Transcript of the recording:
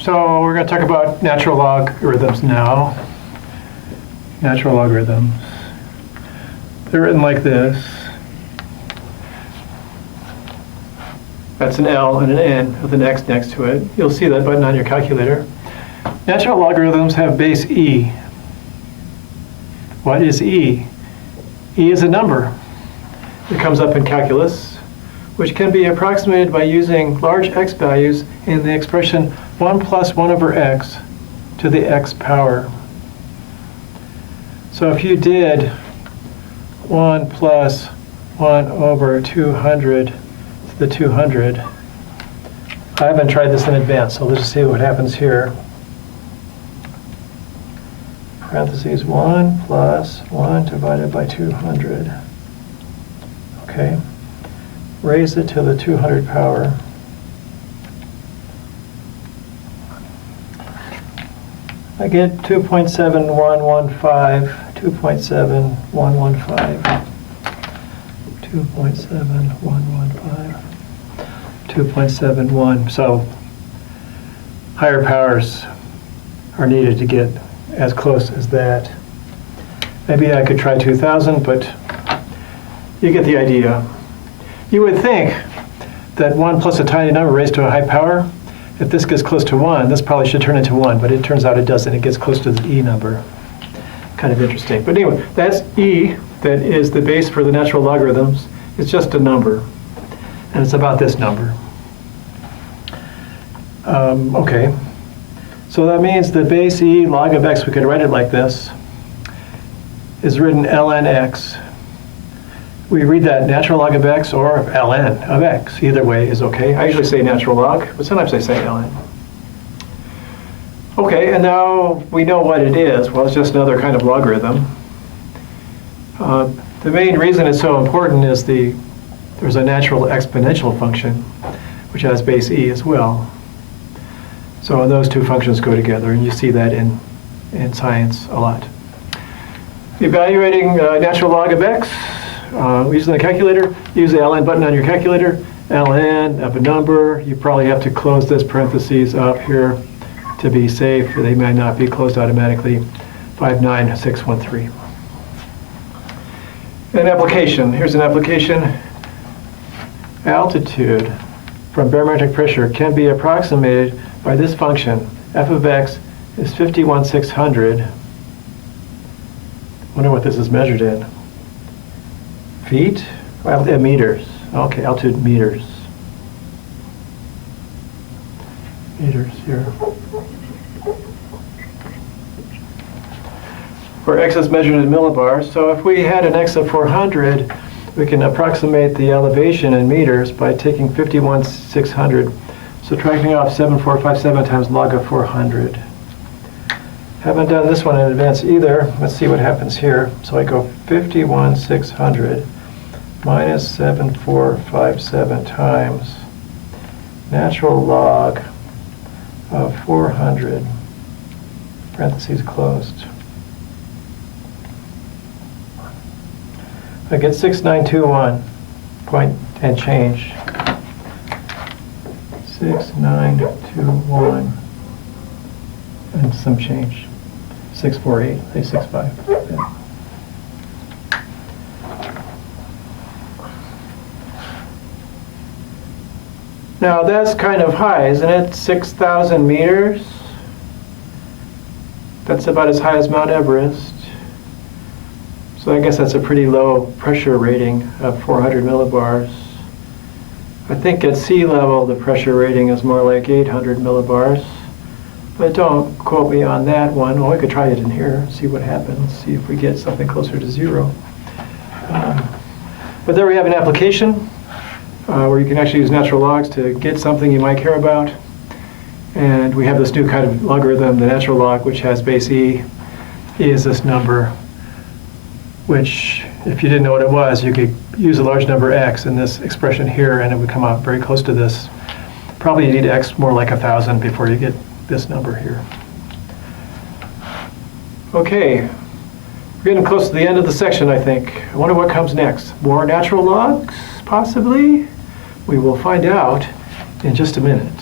So we're going to talk about natural logarithms now. Natural logarithms. They're written like this. That's an L and an N with an X next to it. You'll see that button on your calculator. Natural logarithms have base E. What is E? E is a number. It comes up in calculus, which can be approximated by using large x values in the expression 1 plus 1 over x to the x power. So if you did 1 plus 1 over 200 to the 200, I haven't tried this in advance, so let's just see what happens here. Parentheses 1 plus 1 divided by 200. Okay. Raise it to the 200 power. I get 2.7115, 2.7115, 2.7115, 2.71. So higher powers are needed to get as close as that. Maybe I could try 2,000, but you get the idea. You would think that 1 plus a tiny number raised to a high power, if this gets close to 1, this probably should turn into 1, but it turns out it doesn't. It gets close to the E number. Kind of interesting. But anyway, that's E, that is the base for the natural logarithms. It's just a number, and it's about this number. Okay, so that means the base E log of x, we could write it like this, is written ln x. We read that natural log of x or ln of x. Either way is okay. I usually say natural log, but sometimes I say ln. Okay, and now we know what it is. Well, it's just another kind of logarithm. The main reason it's so important is there's a natural exponential function, which has base e as well. So those two functions go together, and you see that in science a lot. Evaluating natural log of x. Using the calculator, use the ln button on your calculator. ln of a number, you probably have to close this parentheses up here to be safe. They may not be closed automatically. 59613. An application. Here's an application. Altitude from barometric pressure can be approximated by this function. F of x is 51,600. Wonder what this is measured in. Feet? Well, meters. Okay, altitude meters. Meters here. Where x is measured in millibars. So if we had an x of 400, we can approximate the elevation in meters by taking 51,600, subtracting off 7,457 times log of 400. Haven't done this one in advance either. Let's see what happens here. So I go 51,600 minus 7,457 times natural log of 400, parentheses closed. I get 6921 point and change. 6921 and some change. 648, say 65. Yeah. Now that's kind of high, isn't it? 6,000 meters. That's about as high as Mount Everest. So I guess that's a pretty low pressure rating of 400 millibars. I think at sea level the pressure rating is more like 800 millibars. But don't quote me on that one. Well, we could try it in here, see what happens, see if we get something closer to 0. But there we have an application where you can actually use natural logs to get something you might care about. And we have this new kind of logarithm, the natural log, which has base e. E is this number, which, if you didn't know what it was, you could use a large number x in this expression here, and it would come out very close to this. Probably you need x more like 1,000 before you get this number here. Okay, we're getting close to the end of the section, I think. I wonder what comes next. More natural logs, possibly? We will find out in just a minute.